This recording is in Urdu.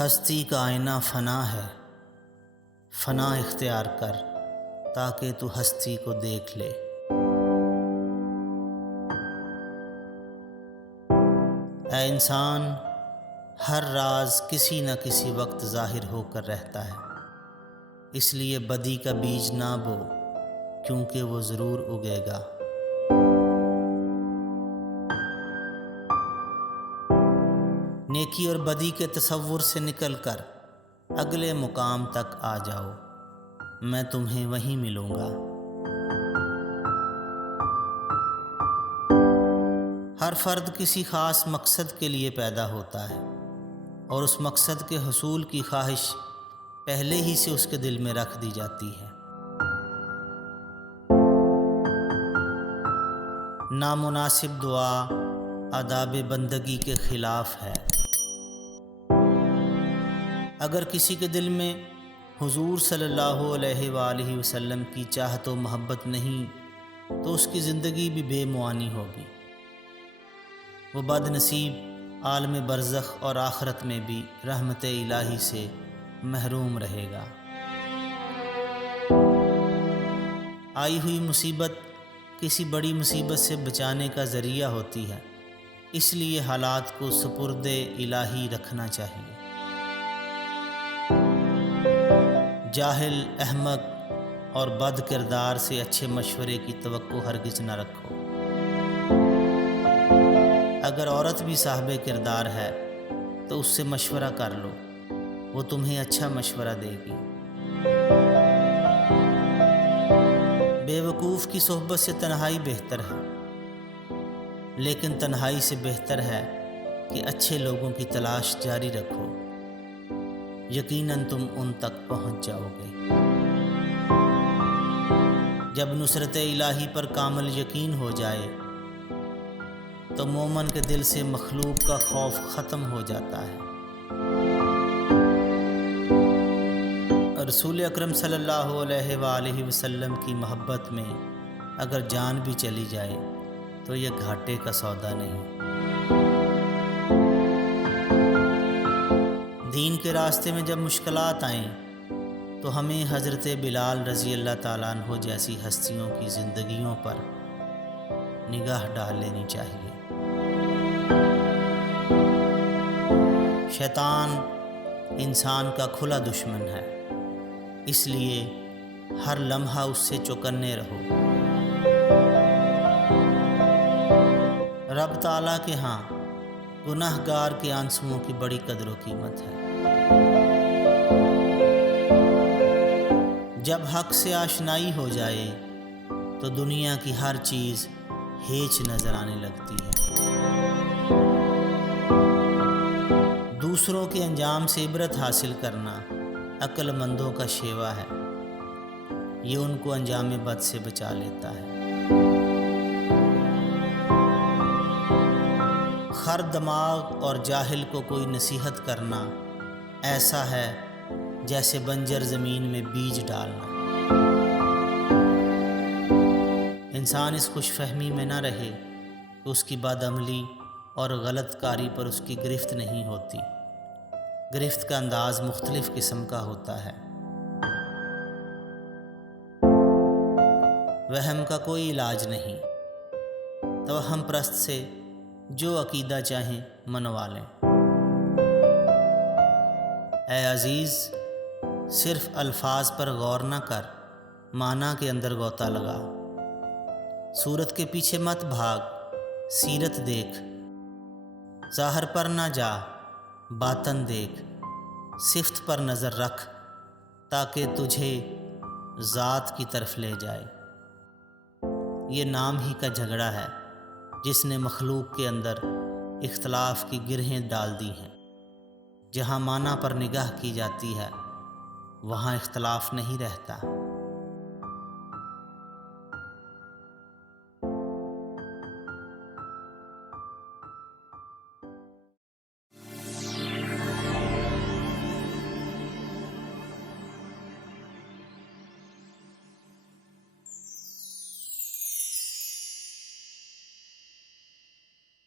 ہستی کا آئینہ فنا ہے، فنا اختیار کر تاکہ تو ہستی کو دیکھ لے۔ اے انسان، ہر راز کسی نہ کسی وقت ظاہر ہو کر رہتا ہے، اس لیے بدی کا بیج نہ بو کیونکہ وہ ضرور اگے گا۔ نیکی اور بدی کے تصور سے نکل کر اگلے مقام تک آ جاؤ، میں تمہیں وہیں ملوں گا۔ ہر فرد کسی خاص مقصد کے لیے پیدا ہوتا ہے اور اس مقصد کے حصول کی خواہش پہلے ہی سے اس کے دل میں رکھ دی جاتی ہے۔ نامناسب دعا آداب بندگی کے خلاف ہے۔ اگر کسی کے دل میں حضور صلی اللہ علیہ وآلہ وسلم کی چاہت و محبت نہیں تو اس کی زندگی بھی بے معانی ہوگی، وہ بد نصیب عالم برزخ اور آخرت میں بھی رحمت الہی سے محروم رہے گا۔ آئی ہوئی مصیبت کسی بڑی مصیبت سے بچانے کا ذریعہ ہوتی ہے، اس لیے حالات کو سپرد الہی رکھنا چاہیے۔ جاہل، احمق اور بد کردار سے اچھے مشورے کی توقع ہرگز نہ رکھو۔ اگر عورت بھی صاحب کردار ہے تو اس سے مشورہ کر لو، وہ تمہیں اچھا مشورہ دے گی۔ بے وقوف کی صحبت سے تنہائی بہتر ہے، لیکن تنہائی سے بہتر ہے کہ اچھے لوگوں کی تلاش جاری رکھو، یقیناً تم ان تک پہنچ جاؤ گے۔ جب نصرت الہی پر کامل یقین ہو جائے تو مومن کے دل سے مخلوق کا خوف ختم ہو جاتا ہے۔ رسول اکرم صلی اللہ علیہ وآلہ وسلم کی محبت میں اگر جان بھی چلی جائے تو یہ گھاٹے کا سودا نہیں۔ دین کے راستے میں جب مشکلات آئیں تو ہمیں حضرت بلال رضی اللہ تعالیٰ عنہ جیسی ہستیوں کی زندگیوں پر نگاہ ڈال لینی چاہیے۔ شیطان انسان کا کھلا دشمن ہے، اس لیے ہر لمحہ اس سے چوکنے رہو۔ رب تعالیٰ کے ہاں گناہ گار کے آنسوؤں کی بڑی قدر و قیمت ہے۔ جب حق سے آشنائی ہو جائے تو دنیا کی ہر چیز ہیچ نظر آنے لگتی ہے۔ دوسروں کے انجام سے عبرت حاصل کرنا عقل مندوں کا شیوا ہے، یہ ان کو انجام بد سے بچا لیتا ہے۔ خر دماغ اور جاہل کو کوئی نصیحت کرنا ایسا ہے جیسے بنجر زمین میں بیج ڈالنا۔ انسان اس خوش فہمی میں نہ رہے کہ اس کی بد عملی اور غلط کاری پر اس کی گرفت نہیں ہوتی۔ گرفت کا انداز مختلف قسم کا ہوتا ہے۔ وہم کا کوئی علاج نہیں، توہم پرست سے جو عقیدہ چاہیں منوا لیں۔ اے عزیز، صرف الفاظ پر غور نہ کر، معنی کے اندر غوطہ لگا۔ صورت کے پیچھے مت بھاگ، سیرت دیکھ۔ ظاہر پر نہ جا، باطن دیکھ۔ صفت پر نظر رکھ تاکہ تجھے ذات کی طرف لے جائے۔ یہ نام ہی کا جھگڑا ہے جس نے مخلوق کے اندر اختلاف کی گرہیں ڈال دی ہیں۔ جہاں معنی پر نگاہ کی جاتی ہے وہاں اختلاف نہیں رہتا۔